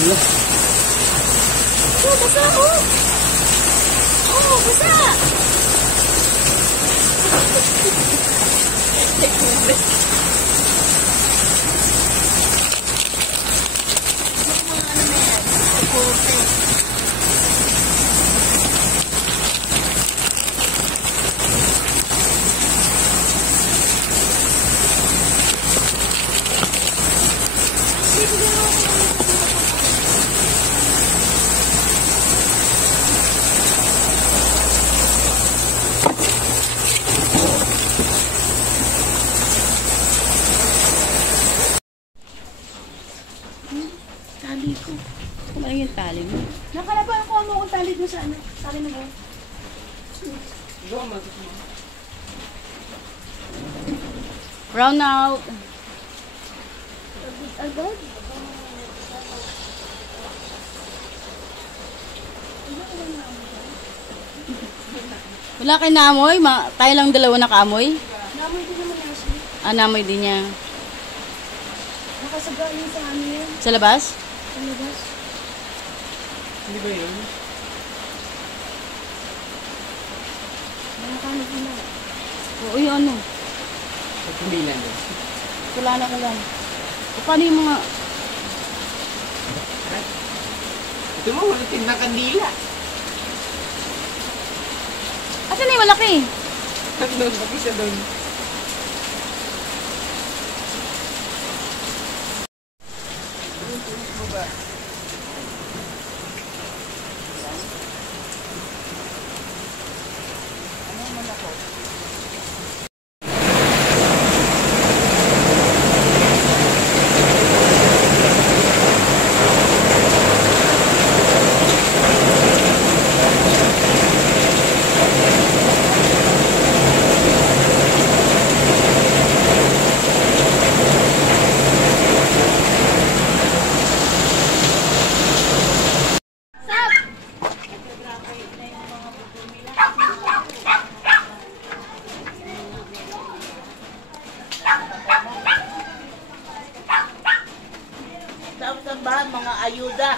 Oh, basa oh! Oh, basa! Tali ko. Kumain yung tali mo. Nakalaban ko mo kung tali mo sa ano. Tali mo mo. Round out. Agad? Wala kayo naamoy? Tayo lang dalawa nakaamoy? Naamoy din naman Ashley. Ah, naamoy din niya. Nakasaga yun sa ano yun. Sa labas? Sa labas. Hindi ba yun? Nakakamit mo na. Oo, yung ano. Sa kumilan doon. Wala na ko lang. O, paano yung mga... Ito mo, wala tinang kandila. Asan na yung malaki? Doon, mag-isa doon. Ba, mga ayuda.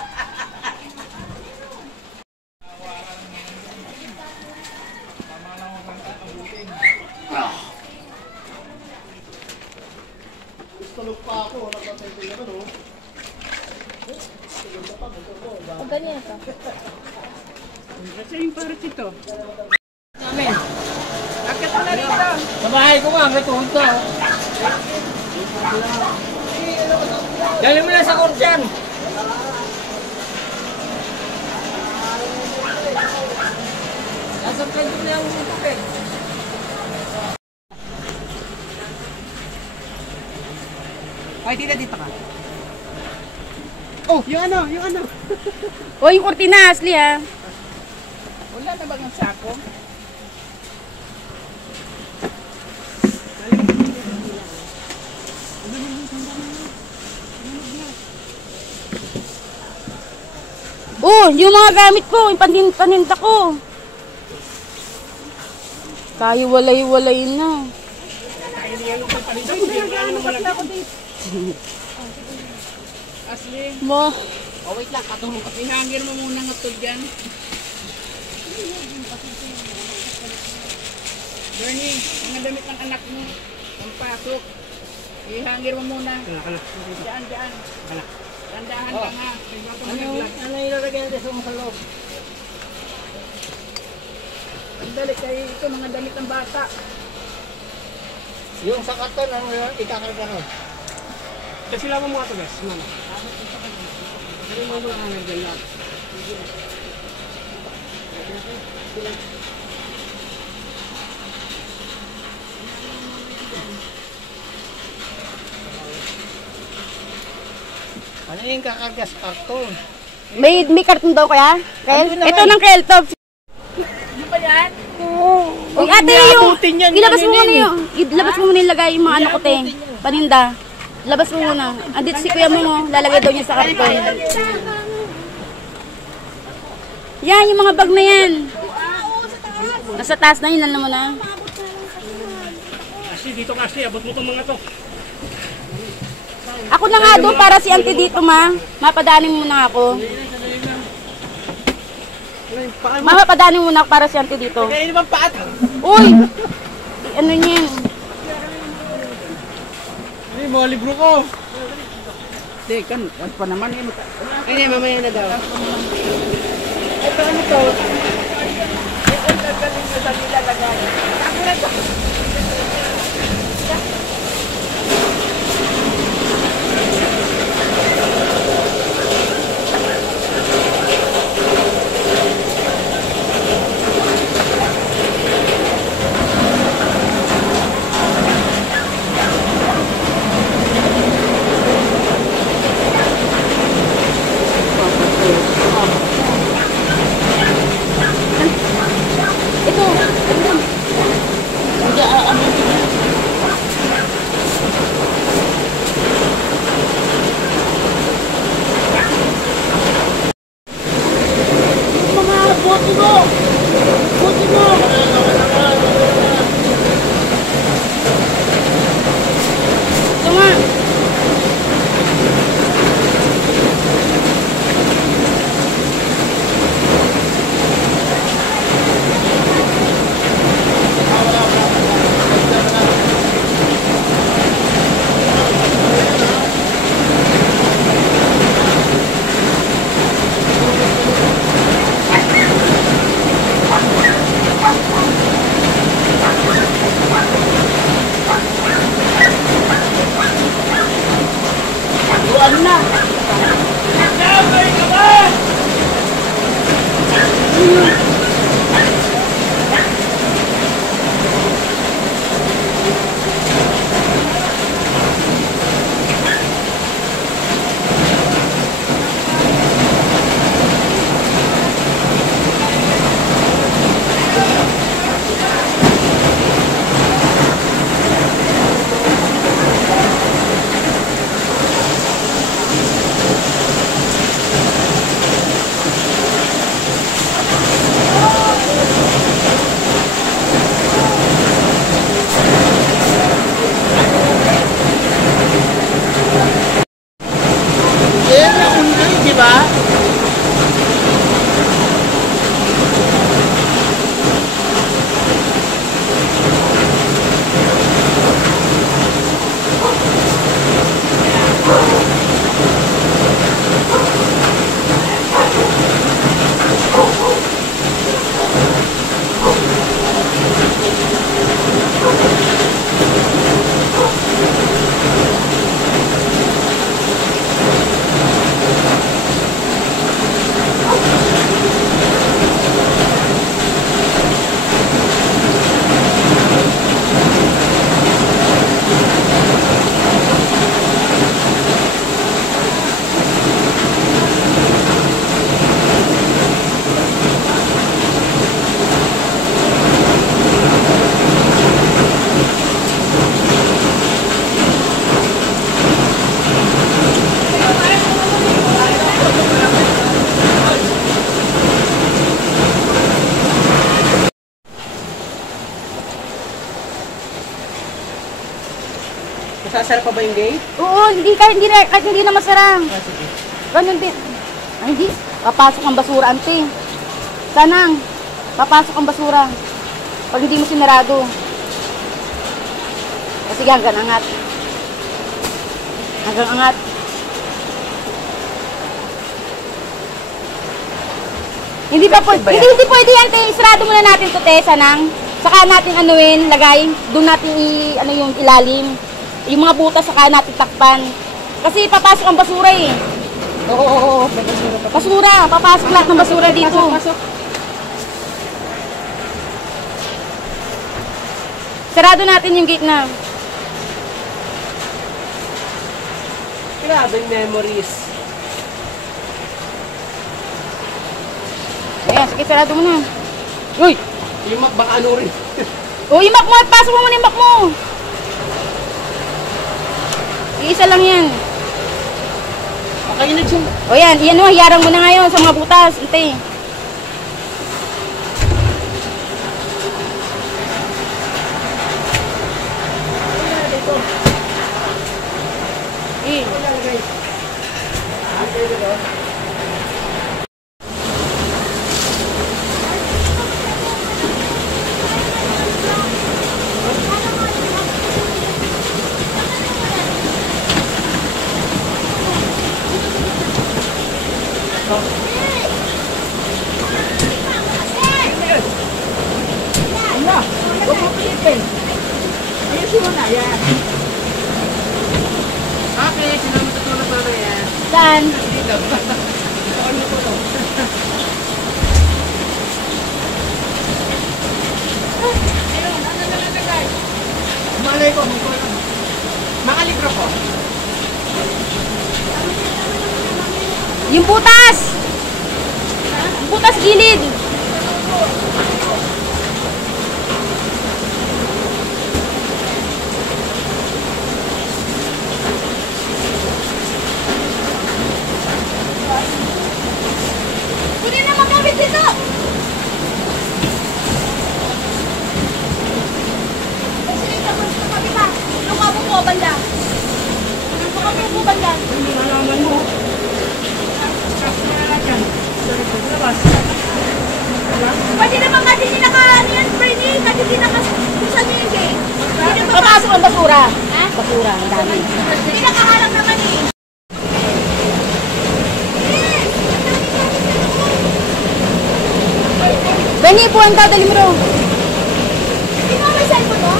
Tulog pa ako, nakatay na ano. O, ganyan ito. Kasi yung parang ito. Amen. Akit mo na rito. Sa bahay ko nga, may punta. Dali mo na sa kurjan. Nasaan kayo na yung tubig? Ay, dito ka. Oh, yung ano, yung ano. O, yung kurtina, Ashley ha. Wala na bang ang sako? Oh, yung mga gamit ko, yung paninta ko. Tayo walay-walay na. Asli. Mo. Oh, wait lang, katulong ka. Ihangir mo muna nga ito dyan. Bernie, mga damit ng anak mo. Ang pasok. Ihangir mo muna. Diyan. Tandahan ka nga. Ano ilalagay natin sa loob? Sandali kayo, ito mga damit ng bata. Yung sa karton, ano yun? Ikakarga nun. Kasi lang mo mga ito guys, mama. Pero mo mga nandiyan lang. Ano yung kakarga sa karton? May karton daw kaya? Ito ng Keltop. Ano ba yan? Kung ate yung, ilabas mo muna yung, ilabas mo muna yung lagay yung mga ano ko te, paninda. Labas mo muna. Andito si kuya mo, lalagay daw niya sa karton. Yan, yung mga bag na yan. Nasa taas na yun, alam mo na. Kasi dito kasi, abot mo itong mga to. Ako na nga doon para si auntie dito, ma. Mapadanin mo na ako. Ma, mapadanin mo na ako para si auntie dito. Kaya naman paat. Uy! Ano niyan? Ay, mga libro ko. Hindi, kan, wala pa naman eh. Ay, mamaya na daw. Ito ano to? Ito nagaling na sa nilalagay. Ako na to. Ito. Mga bote mo! Bote mo! Ito nga. Ano na? Yan ang undoy, di ba? Masasarap pa ba yung gate? Oo, kahit hindi na masarang. Ganun din. Ay, hindi. Papasok ang basura, ante. Sanang, papasok ang basura. Pag hindi mo sinarado. Kasi hanggang angat. Hanggang angat. Hindi pa pwede. Hindi pwede yan, te. Isarado muna natin to, te, Sanang. Saka natin anuin, lagay. Doon natin yung ilalim. Yung mga butas saka natin takpan. Kasi papasok ang basura eh. Oo. Basura, papasok lahat ng basura dito. Pasok. Sarado natin yung gate na. Grabe memories. Ayan, sige, sarado mo na. Uy! Yung baka ano rin. Uy, yung mak mo! Pasok mo muna yung mak mo! Iisa lang yan. Okay na dyan. O yan, iyan o, hiyarang mo na ngayon sa mga butas. Ante. Eh. na, yan. Okay, sino matutulog pa na yan? Saan? Dito. Saan mo tulog? Ayun, ano na lang guys? Malay ko. Mga libro ko. Yung butas! Yung butas gilid! Pwede na magamit dito! Kasi dito, gusto mo kita. Ano ka mo banda? Ano ka mo banda? Hindi malaman mo. Pwede naman kasi hindi naka-ano yan, Bernie. Kasi hindi naka-susan niya yung gate. Hindi na papasok ang basura. Ha? Basura, ang dami. Hindi nakahalang naman eh. Bernie, puwan ka, dali mo ro. Hindi mo may cellphone mo?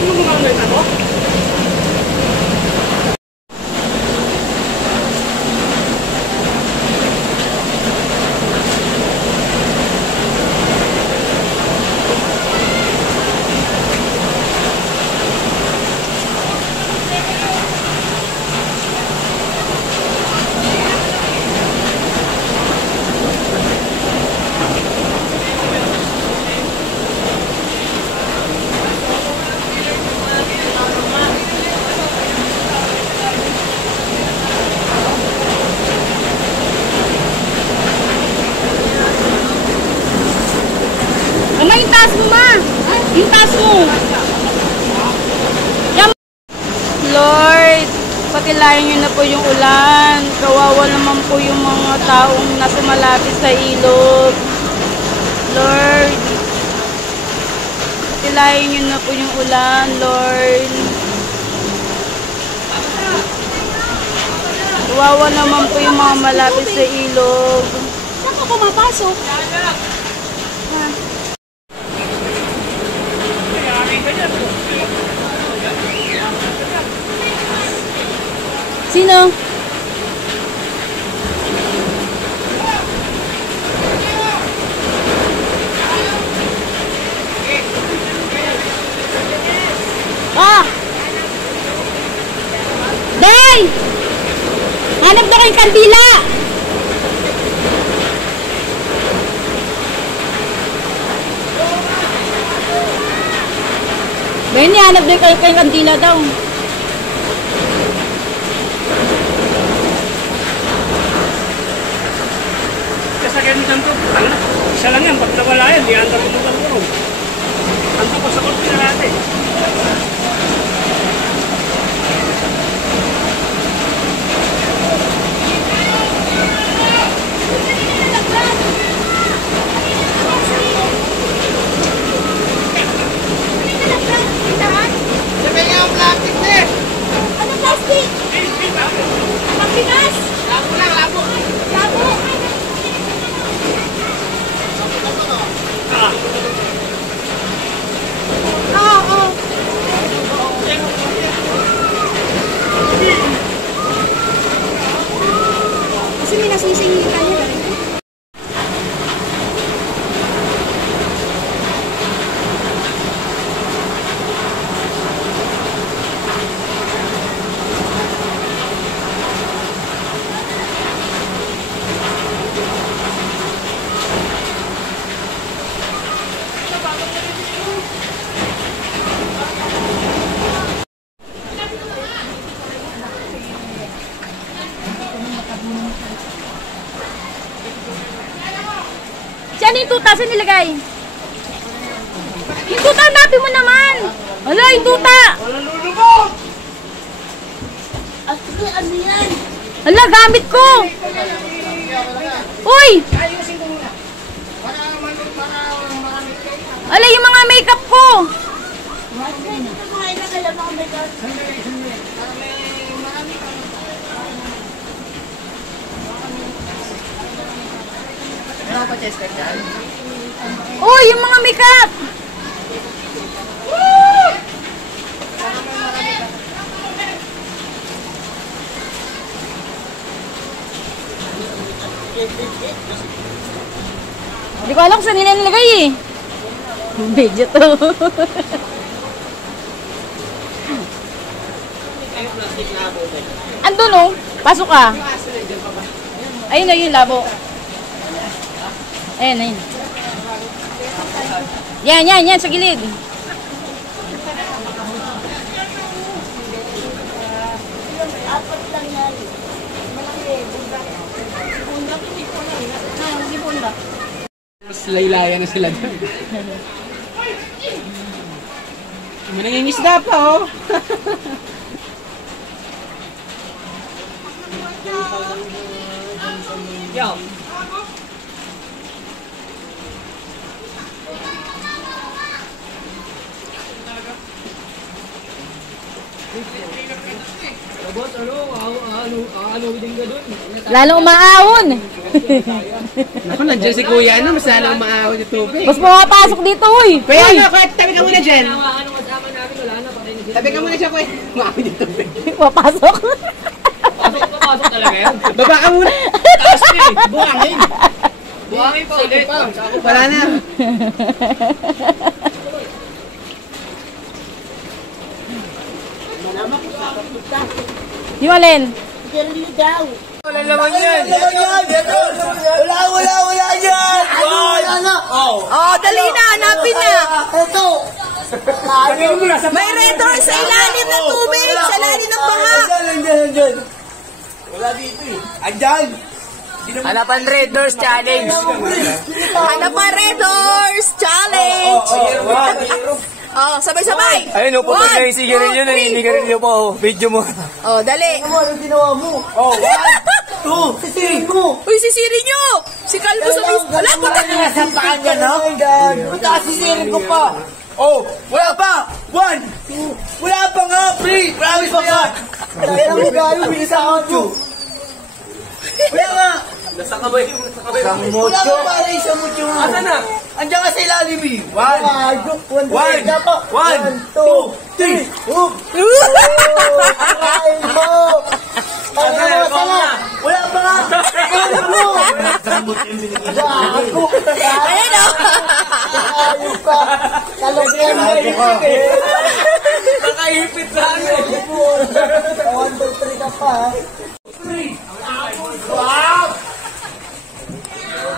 Ano mga ano mo? Mama, yung taas mo, ma! Yung taas mo! Yan. Lord, patilayan niyo na po yung ulan. Kawawa naman po yung mga taong nasa malapit sa ilog. Lord, patilayan niyo na po yung ulan, Lord. Kawawa naman po yung mga malapit sa ilog. Saan ka pumapasok? Sino? Ah! Day! Hanap na kayong kandila! Benny, hanap na kayong kandila daw. Kasagyan mo dyan to. Isa lang yan. Pag nawala yan, di anda mo naman mo. Ando ko sa kulpi na natin. Sabi nga ang plastic na eh. Ano plastic? Pagpinas? Labo lang, labo. Labo? Oo. Kasi may nasisingin ka niya. Saan yung tuta? Saan nilagay? Yung tuta, hanapin mo naman! Wala, yung tuta! Walang lulubog! Ano yan? Hala, gamit ko! Uy! Ayusin ko muna. Para maramit kayo. Ala, yung mga makeup ko! Sandali. Para may marami ka. Ano pa Chester dyan? Uy, yung mga makeup! Hindi ko alam kung saan nila nilagay eh. Video to. Andun oh. Pasok ka. Ayun na yung labo. Ayun, ayun. Yan, sa gilid. Mas laylaya na sila dyan. May nangingisda pa oh. Yo. Lalo umaahon. Naku, nandiyan si Kuya, ano, mas lalo umaahon yung tubig. Mas pumapasok dito, uy. Kuya, ano, kuya, tabi ka muna dyan. Tabi ka muna siya, kuya. Umaahon yung tubig. Pumapasok. Pasok talaga yan. Baba ka muna. Taas na eh. Buhangin. Buhangin pa ulit. Wala na. Yung alin? Wala naman yan. Wala yan! Wala na! Oh, dali na, hanapin na. Ito! May red horse sa ilalim ng tubig, sa ilalim ng baha. Andyan. Wala dito eh. Andyan! Hanapan Red Doors Challenge. Hanap ang red horse challenge. Oh, sabay-sabay. Ayun, putol na yung sigarilyo, naninigarilyo pa oh. Video mo. Oh, dali. Ano ginawa mo? Oh, 1, 2, sisirin mo! Uy, sisirin nyo. Si Calvo sa mis... Wala, puta. Nasapaan ka na? Oh my God! Punta sisirin ko pa! Oh, wala pa! 1, 2, wala pa nga! 3, promise pa ka! Kaya mo gano'n, bilisan ako! Wala nga! Nasa kamay. Wala ka pala isang mucho mo! Asa na? Andiyan ka sa ilalim eh! 1, 2, 3, hoop! Ay mo! Wala pa nga! Wala mo! Gago! Ayun o. Ayun pa! Talagyan mo eh! Nakahipit sa ano. 1, 2, 3 ka pa ha!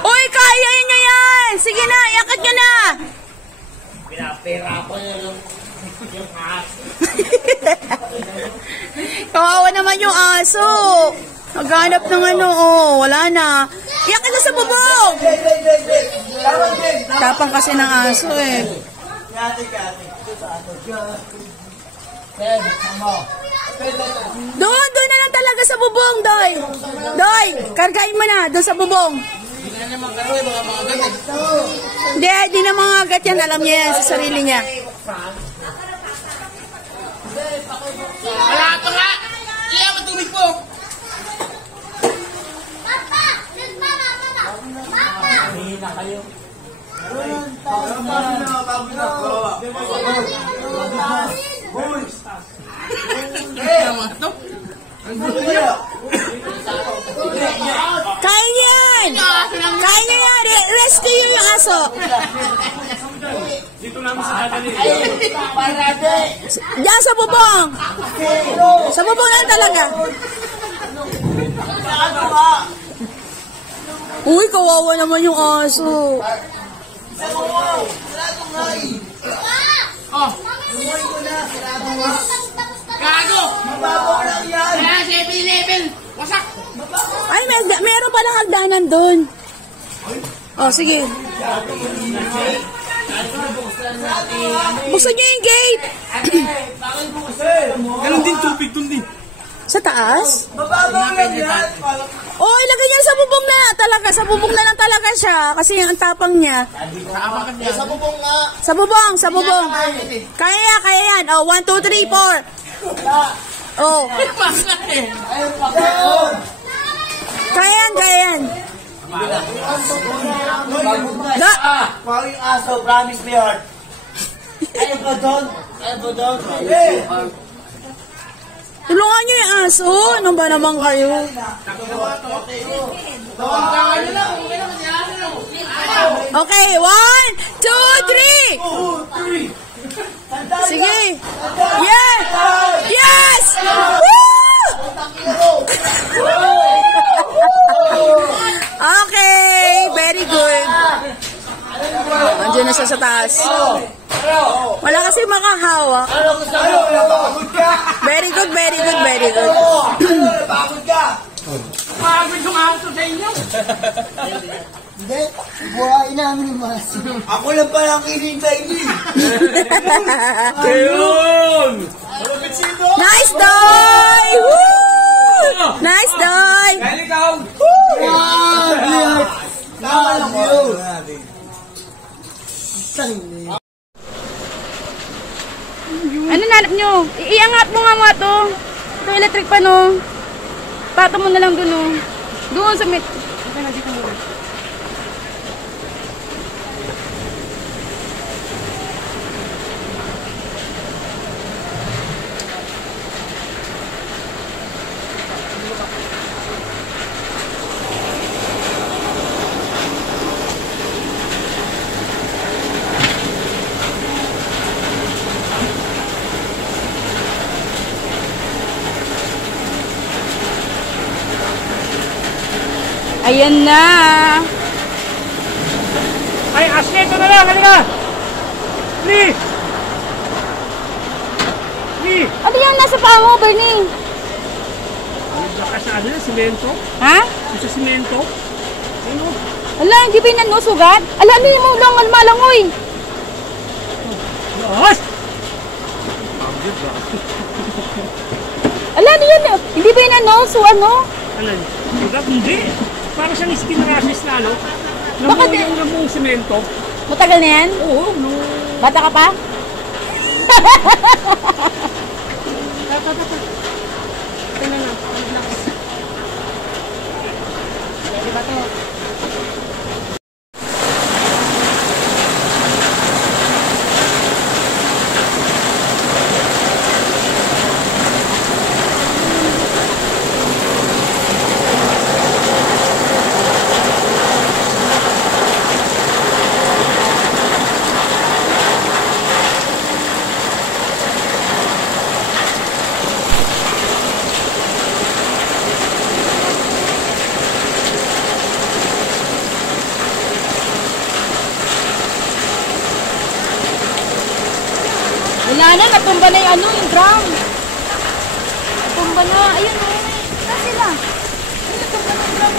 Uy, kaya nyo yan. Sige na, iakit nyo na. Kawawa naman yung aso. Naghanap ng ano, oh, wala na. Iakit na sa bubong. Tapang kasi ng aso eh. Doon na lang talaga sa bubong, Doy. Doy, kargain mo na, doon sa bubong. Hindi na mga agat yan, alam niya yan sa sarili niya. Wala pa nga. Iya, matubig po. Kaya yan! Kaya niya yan! Rescue yung aso! Diyan sa bubong! Sa bubong lang talaga! Uy, kawawa naman yung aso! Gago! Kaya 7-11. Wasak! Ay, meron palang hagdanan doon. Oh, sige. Buksan niyo yung gate. Ganon din tubig dun din. Sa taas? Oh, ilagay niya sa bubong na talaga. Sa bubong na lang talaga siya. Kasi ang tapang niya. Sa bubong nga! Sa bubong, sa bubong. Kaya yan. Oh, 1, 2, 3, 4. Oh. Kaya yan. Wow, yung aso, promise me heart. Ayaw ko doon. Tulungan niyo yung aso. Ano ba naman kayo? Okay, 1, 2, 3. Sige. Yeah! Yes! Woo! Okay, very good. Andiyan na siya sa taas. Wala kasi makahawak. Very good, very good, very good. Pagod ka! Pagod yung aso sa inyo. Hindi, buhay namin yung mga ako lang palang kinintay niyo. Ayun! Nice dive! Woo! Nice dive! Dahil ikaw. Tama lang yun. Ano nanap nyo? Iangat mo nga mga to. Ito electric pa no. Pato mo na lang dun no. Doon sa mit. Dito muna. Ayan na. Ay, Ashley, ito na lang. Halika. Lee. Lee. Ano yan nasa paa mo, Bernie? Baka sa ano, simento? Ha? Sa simento? Ano? Ala, hindi ba yun sugat? Ala, ano yung mga malangoy? Yes! Ala, ano yan? Hindi ba yun so ano? Ano? Sugat? Hindi. Parang siyang skin rashes na ano? Bakit Namuong simento. Matagal na yan? Oo, no. Bata ka pa? Wala na, natumba na yung yung drum. Natumba na, ayun o. Saan sila? Ay, natumba na yung drum.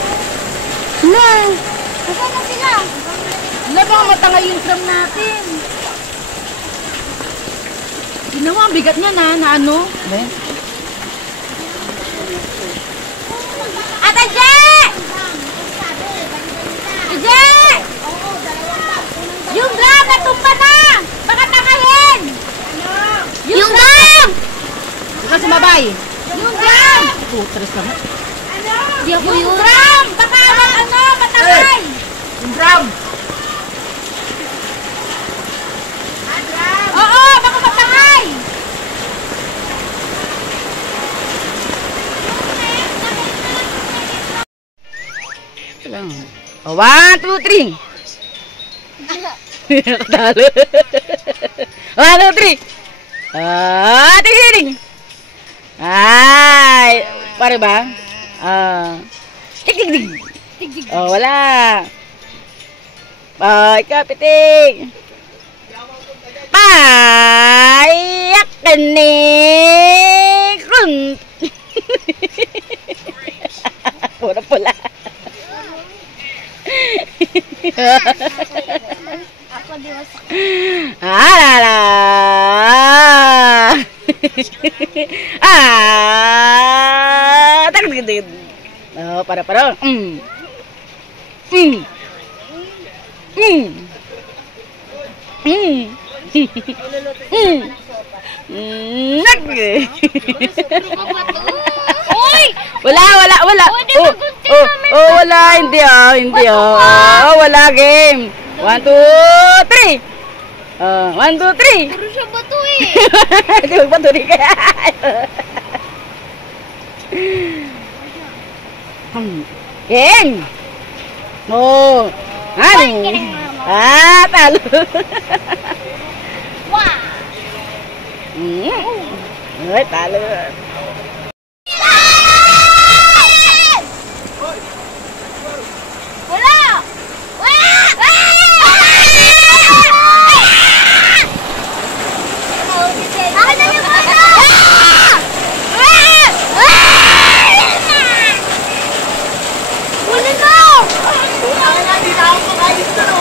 Wala. Saan na sila? Wala baka matangay yung drum natin. Ginawa, ang bigat niya na ano. Ate Je! Je! Yung drum, natumba na! Baka tangayin! Yung drum! Ikaw sumabay. Yung drum! Putres ka mo. Yung drum! Baka matangay! Yung drum! Oo, baka matangay! Ito lang. 1, 2, 3. Talo. 1, 2, 3. Tingin. Ay, pare ba? Tig. Oh, wala. Ikaw, pitik. Payak ni kun. Pula. Ako di wasak. Alala. Tagdid. Oh, para. Uy! Wala. Wala, hindi. Wala game. 1, 2, 3. 1, 2, 3. Puro siya bato eh. Hindi magpatuloy ka. Game. Oh. Ano? Ah, talo. Wow! Ay, talo. Wala! Wala! Akin na yung bata! Huli mo! Hindi na ako makayos na no.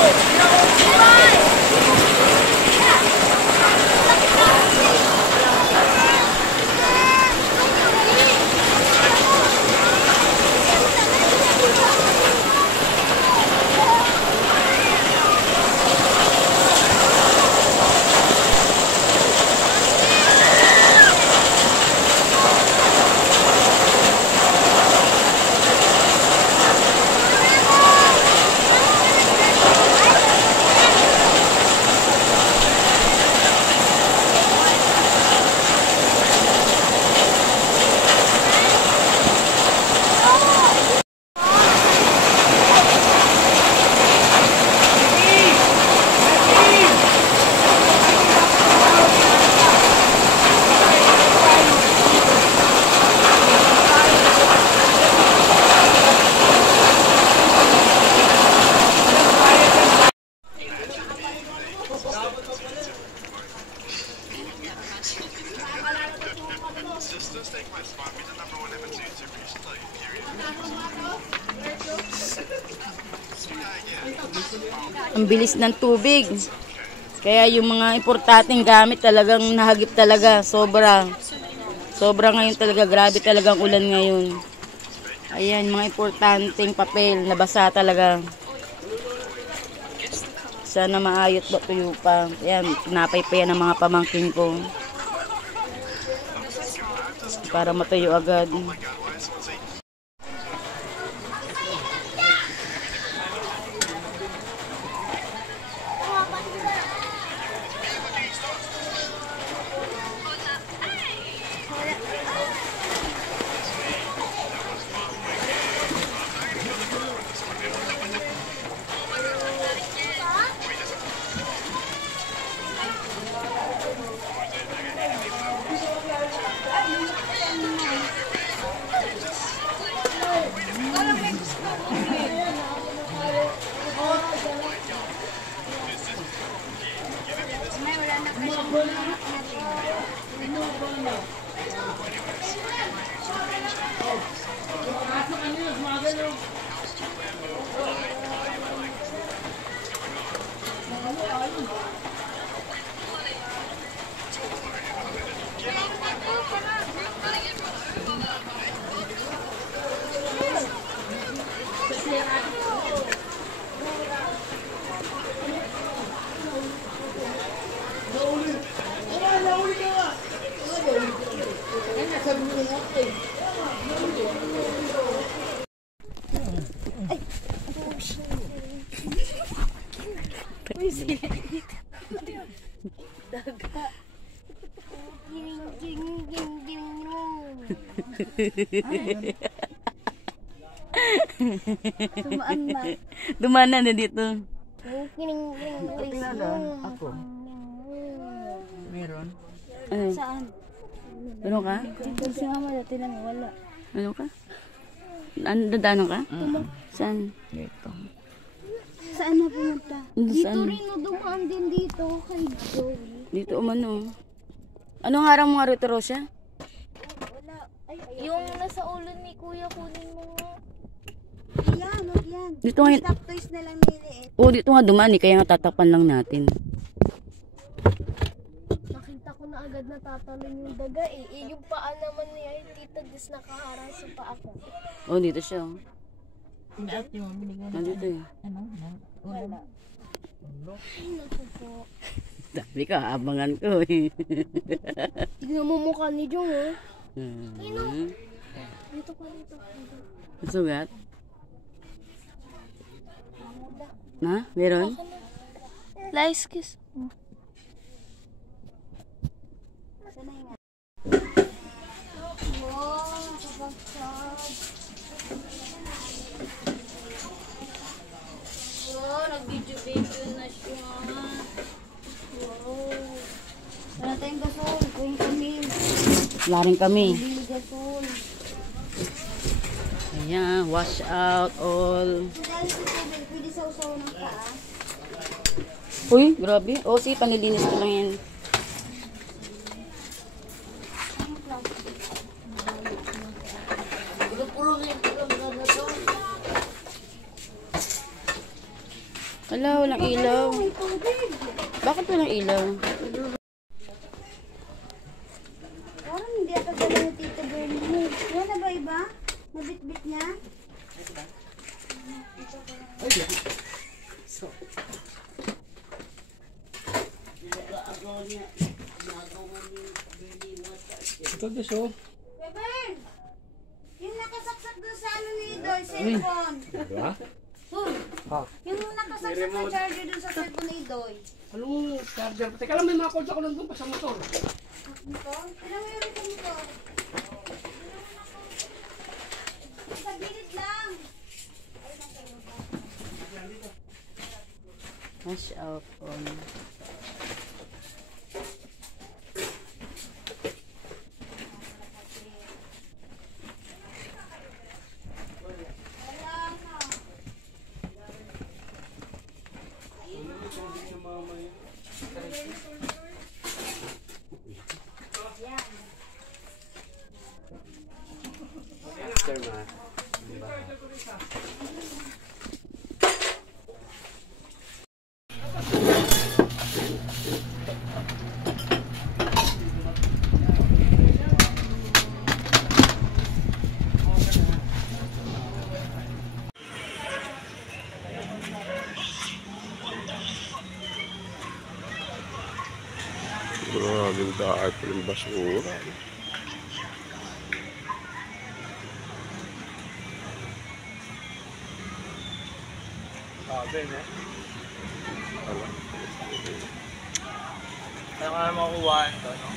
Ang bilis ng tubig. Kaya yung mga importanteng gamit talagang nahagip talaga. Sobra. Sobra ngayon talaga. Grabe talagang ulan ngayon. Ayan, mga importanteng papel. Nabasa talaga. Sana maayot ba tuyo pa. Ayan, pinapay pa yan ng mga pamangkin ko. Para matuyo agad. Sumaan na. Dumana na dito. Ako. Meron. Ano? Saan? Ano ka? Dito si mama dati lang wala. Ano ka? Dadaanan ka? Saan? Dito. Saan na pumunta? Dito Saan? rin dumaan din dito kay Joey. Dito umano. Anong harang mo nga rito, Rosia? Wala. Ay, yung nasa ulo ni Kuya kunin mo nga. Yan, yan. Dito nga. Stop toys na lang niliit. Oo, dito nga dumaan eh. Kaya nga tatapan lang natin. Nakita ko na agad na tatalon yung daga eh. Yung paa naman ni Tita Dis nakaharang sa paa ko. Oo, dito siya. Oh. Inaat yung binigyan. Nandito eh. Ano? Wala. Ay, naku po. Sabi ka, abangan ko eh. Tignan mo mukha ni Jong oh. Hmm. Dito pa dito. Sugat? Na? Meron? Lice kiss. Wow, kapagpag. Wala rin kami. Bili gasol. Ayan, wash out all. Dahil si tubig, pwede sa usaw ng paa. Uy, grabe. O, sige, panlilinis ko lang yan. Wala, walang ilaw. Bakit walang ilaw? Parang hindi ata gala ni Tita Bernie. Yan na ba iba? Mabit-bit niya? Ito gusto. Beben! Yung nakasaksak doon sa ano ni Idoy, cellphone. Diba? Yung nakasaksak na charger doon sa cellphone ni Idoy. Anong charger? Teka lang, may mga calls ako nandun pa sa motor. Ito? Ilang meron ka nito? Sa gilid lang. Wash out all. Maraming dahil pa rin basura. Sabi, no? Ano? Kaya nga makukuhaan to, no?